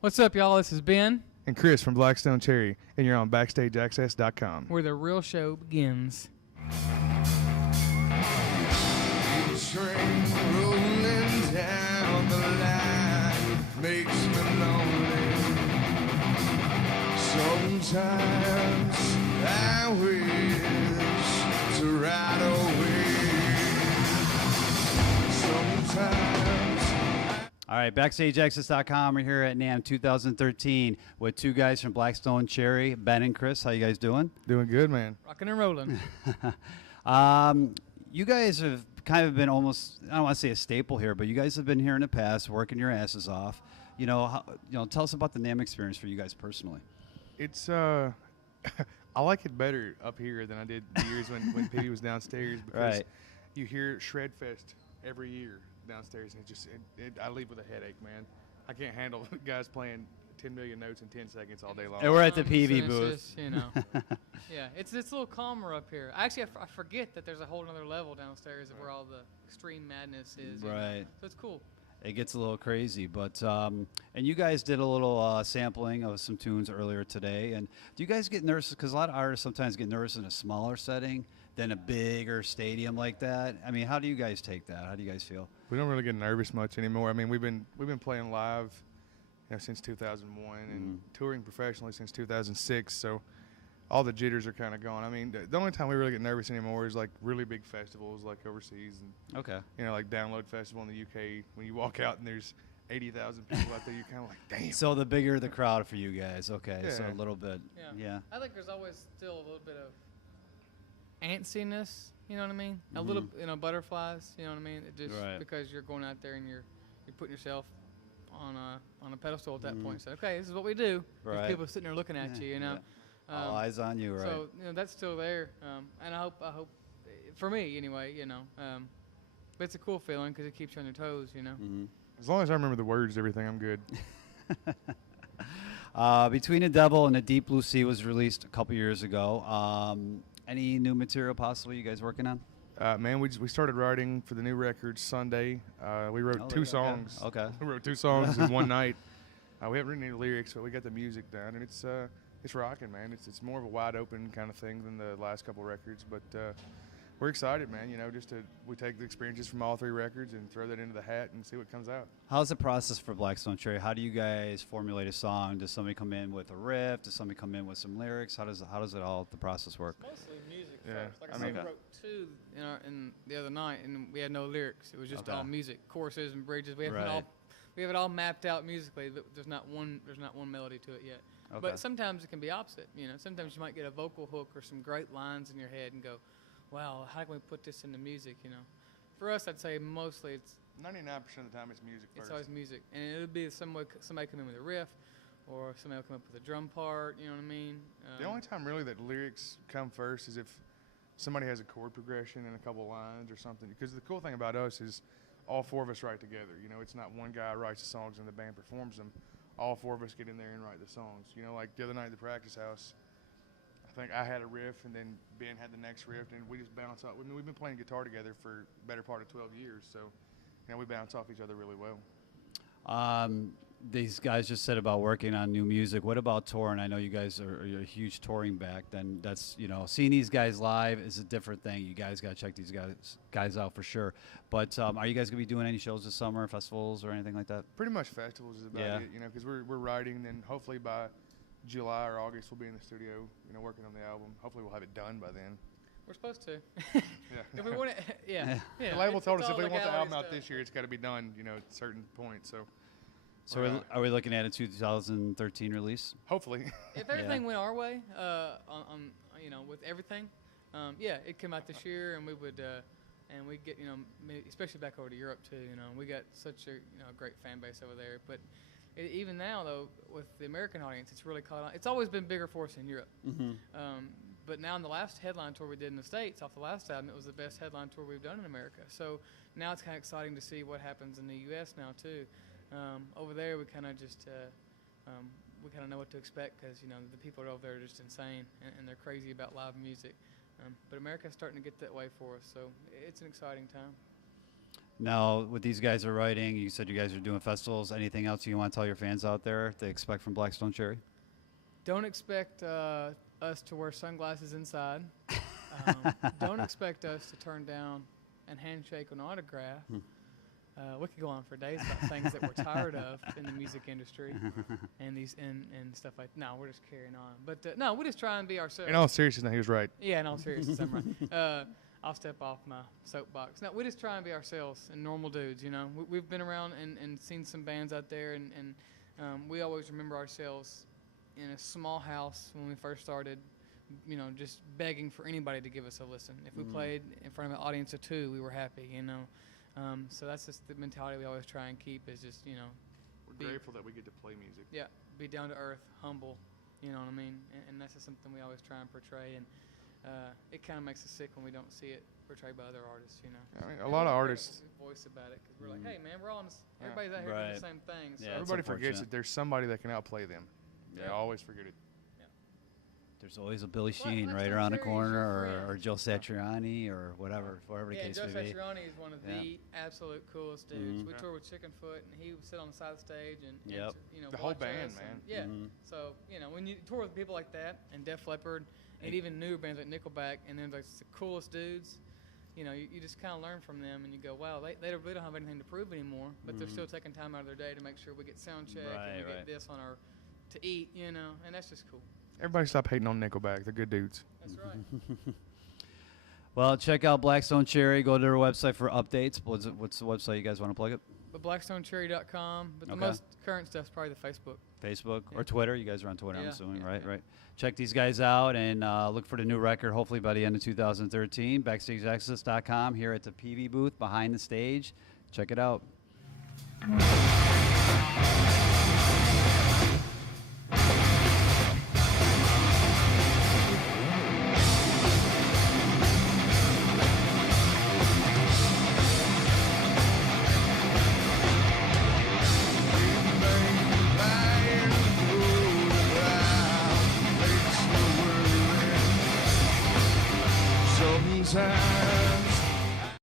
What's up, y'all? This is Ben, And Chris from Blackstone Cherry, and you're on Backstageaxxess.com. where the real show begins. Train rolling down the line makes me lonely. Sometimes I wish to ride away. Sometimes. All right, Backstageaxxess.com. We're here at NAMM 2013 with two guys from Blackstone Cherry, Ben and Chris. How you guys doing? Doing good, man. Rocking and rolling. You guys have kind of been almost, I don't want to say a staple here, but you guys have been here in the past working your asses off. Tell us about the NAMM experience for you guys personally. It's I like it better up here than I did the years when Peavey was downstairs, because Right. you hear Shredfest every year downstairs, and I leave with a headache, man. I can't handle guys playing 10 million notes in 10 seconds all day long. And we're at the And Peavey it's booth. just, yeah, it's a little calmer up here. Actually, I forget that there's a whole other level downstairs of where all the extreme madness is. Right. So it's cool. It gets a little crazy, but and you guys did a little sampling of some tunes earlier today. And do you guys get nervous? Because a lot of artists sometimes get nervous in a smaller setting than a bigger stadium like that. I mean, how do you guys take that? How do you guys feel? We don't really get nervous much anymore. I mean, we've been playing live, since 2001, and touring professionally since 2006. So all the jitters are kind of gone. I mean, the only time we really get nervous anymore is like really big festivals, like overseas, and Okay. like Download Festival in the UK. When you walk out and there's 80,000 people out there, you're kind of like, damn. So the bigger the crowd for you guys. Okay, so Yeah. a little bit. Yeah. I think there's always still a little bit of antsiness, you know what I mean? A little, butterflies, you know what I mean? It just Right. because you're going out there and you're putting yourself on a pedestal at that point. So okay, this is what we do. There's Right. people sitting there looking at you, you know. All eyes on you, right? So that's still there, and I hope for me anyway, but it's a cool feeling because it keeps you on your toes, As long as I remember the words, everything, I'm good. Between the Devil and the Deep Blue Sea was released a couple years ago. Any new material possible you guys working on? Man, we started writing for the new record Sunday. We wrote two songs. Okay. We wrote two songs in one night. We haven't written any lyrics, but we got the music done, and it's rocking, man. It's more of a wide open kind of thing than the last couple records, but we're excited, man. We take the experiences from all three records and throw that into the hat and see what comes out. How's the process for Blackstone Cherry? How do you guys formulate a song? Does somebody come in with a riff? Does somebody come in with some lyrics? How does the process work? Mostly music Yeah, first. Like I I said, mean- we wrote two in the other night, and we had no lyrics. It was just Okay. all music, choruses and bridges. We have Right. it all mapped out musically, but there's not one melody to it yet. Okay. But sometimes it can be opposite. Sometimes you might get a vocal hook or some great lines in your head and go, "Wow, how can we put this into music?" For us, I'd say mostly it's 99% of the time, it's music first. It's always music, and it'll be somebody come in with a riff, or somebody will come up with a drum part. You know what I mean? The only time really that lyrics come first is if somebody has a chord progression and a couple lines or something. Because the cool thing about us is all four of us write together. It's not one guy writes the songs and the band performs them. All four of us get in there and write the songs. Like the other night at the practice house, I think I had a riff, and then Ben had the next riff, and we just bounce off. We've been playing guitar together for the better part of 12 years, so we bounce off each other really well. These guys just said about working on new music. What about touring? I know you guys are a huge touring back. Then that's seeing these guys live is a different thing. You guys got to check these guys out for sure. But are you guys gonna be doing any shows this summer, festivals or anything like that? Pretty much festivals is about it, because we're writing, and then hopefully by July or August we'll be in the studio, working on the album. Hopefully we'll have it done by then. We're supposed to. Yeah. If we want it, yeah. The label It's told us all if we want the legality album out stuff. this year, it's got to be done, at a certain point. So Are we looking at a 2013 release? hopefully. If everything went our way, with everything, it'd come out this year, and we would, and we'd get, especially back over to Europe too. We got such a great fan base over there. But even now, though, with the American audience, it's really caught on. It's always been bigger for us in Europe. But now in the last headline tour we did in the States off the last album, it was the best headline tour we've done in America. So now it's kind of exciting to see what happens in the U.S. now too. Over there, we kind of just we kind of know what to expect because the people over there are just insane and they're crazy about live music. But America's starting to get that way for us, so it's an exciting time. Now, what these guys are writing, you said you guys are doing festivals. Anything else you want to tell your fans out there to expect from Blackstone Cherry? Don't expect us to wear sunglasses inside. Don't expect us to turn down and handshake an autograph. We could go on for days about things that we're tired of in the music industry and stuff like. No, we're just carrying on. But no, we just try and be ourselves. In all seriousness, no, he was right. Yeah, in all seriousness, I'm right. I'll step off my soapbox. No, we just try and be ourselves and normal dudes. You know, we've been around and seen some bands out there, and we always remember ourselves in a small house when we first started. You know, just begging for anybody to give us a listen. If we played in front of an audience of 2, we were happy. You know. So that's just the mentality we always try and keep is just, you know. We're grateful that we get to play music. Yeah, be down to earth, humble, you know what I mean? And that's just something we always try and portray. And it kind of makes us sick when we don't see it portrayed by other artists, you know. I mean, a lot of artists. Voice about it because we're like, hey, man, we're all in this, everybody's out here doing the same thing. So. Yeah, Everybody forgets that there's somebody that can outplay them. They always forget it. There's always a Billy Sheen right around the corner, or Joe Satriani, or whatever the case Joe may be. Satriani is one of the absolute coolest dudes. We toured with Chickenfoot, and he would sit on the side of the stage and you know, the whole watch band, us man. Yeah. So you know, when you tour with people like that, and Def Leppard, and even newer bands like Nickelback, and then like the coolest dudes, you know, you just kind of learn from them, and you go, wow, they really don't have anything to prove anymore, but they're still taking time out of their day to make sure we get sound check and we get this on our to eat, you know, and that's just cool. Everybody stop hating on Nickelback. They're good dudes. That's right. Well, check out Blackstone Cherry. Go to their website for updates. What's the website you guys want to plug it? But blackstonecherry.com. But the most current stuff's probably the Facebook. Facebook or Twitter. You guys are on Twitter, I'm assuming, right? Right. Check these guys out and look for the new record, hopefully by the end of 2013. Backstageaxxess.com here at the Peavey booth behind the stage. Check it out. Sometimes